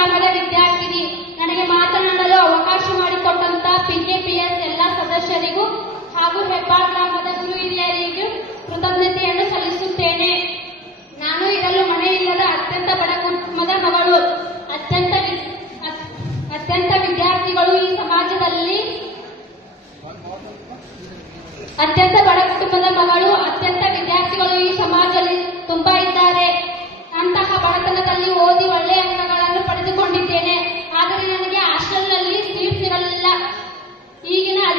ಗ್ರಾಮದ ವಿದ್ಯಾರ್ಥಿನಿ ನನಗೆ ಮಾತನಾಡಲು ಅವಕಾಶ ಮಾಡಿಕೊಟ್ಟಂತ ಪಿಕೆಪಿಎಸ್ ಎಲ್ಲ ಸದಸ್ಯರಿಗೂ ಹಾಗೂ ಹೆಬ್ಬಾಳ್ ಗ್ರಾಮದ ಗುರು ಹಿರಿಯರಿಗೂ ಕೃತಜ್ಞತೆಯನ್ನು ಸಲ್ಲಿಸುತ್ತೇನೆ. ನಾನು ಇರಲು ಮನೆಯಿಲ್ಲದ ಅತ್ಯಂತ ಬಡ ಕುಟುಂಬದ ಮಗಳು. ಅತ್ಯಂತ ಅತ್ಯಂತ ವಿದ್ಯಾರ್ಥಿಗಳು ಈ ಸಮಾಜದಲ್ಲಿ. ಅತ್ಯಂತ ಬಡ ಕುಟುಂಬದ ಮಗಳು, ಅತ್ಯಂತ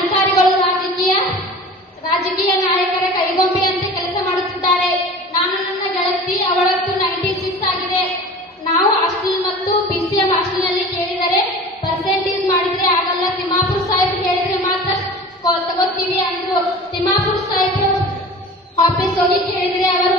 ಅಧಿಕಾರಿಗಳು ರಾಜಕೀಯ ರಾಜಕೀಯ ನಾಯಕರ ಕೈಗೊಂಬೆಯಂತೆ ಕೆಲಸ ಮಾಡುತ್ತಿದ್ದಾರೆ. ನಾನು ನನ್ನ ಗೆಳತಿ ಅವಳದ್ದು ನೈಂಟಿ ಸಿಕ್ಸ್ ಆಗಿದೆ. ನಾವು ಹಾಸ್ಟೆಲ್ ಮತ್ತು ಬಿಸಿಎಂ ಹಾಸ್ಟೆಲ್ನಲ್ಲಿ ಕೇಳಿದರೆ ಪರ್ಸೆಂಟೇಜ್ ಮಾಡಿದ್ರೆ ಆಗಲ್ಲ. ತಿಮ್ಮಾಪುರ್ ಸಾಹೇಬ್ ಹೇಳಿದ್ರೆ ಮಾತ್ರ ತಗೋತೀವಿ ಅಂದ್ರು. ತಿಮ್ಮಾಪುರ್ ಸಾಹೇಬ್ರು ಆಫೀಸ್ ಹೋಗಿ ಕೇಳಿದ್ರೆ ಅವರು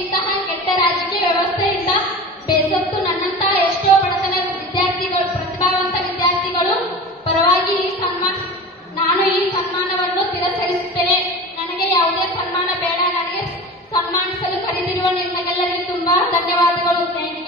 ಇಂತಹ ಕೆಟ್ಟ ರಾಜಕೀಯ ವ್ಯವಸ್ಥೆಯಿಂದ ಬೇಸತ್ತು ನನ್ನಂತಹ ಎಷ್ಟೋ ಬಡತನ ವಿದ್ಯಾರ್ಥಿಗಳು, ಪ್ರತಿಭಾವಂತ ವಿದ್ಯಾರ್ಥಿಗಳು ಪರವಾಗಿ ಈ ಸನ್ಮಾನ, ನಾನು ಈ ಸನ್ಮಾನವನ್ನು ತಿರಸ್ಕರಿಸುತ್ತೇನೆ. ನನಗೆ ಯಾವುದೇ ಸನ್ಮಾನ ಬೇಡ. ನನಗೆ ಸನ್ಮಾನಿಸಲು ಕರೆದಿರುವ ನಿಮಗೆಲ್ಲರಿಗೂ ತುಂಬಾ ಧನ್ಯವಾದಗಳು.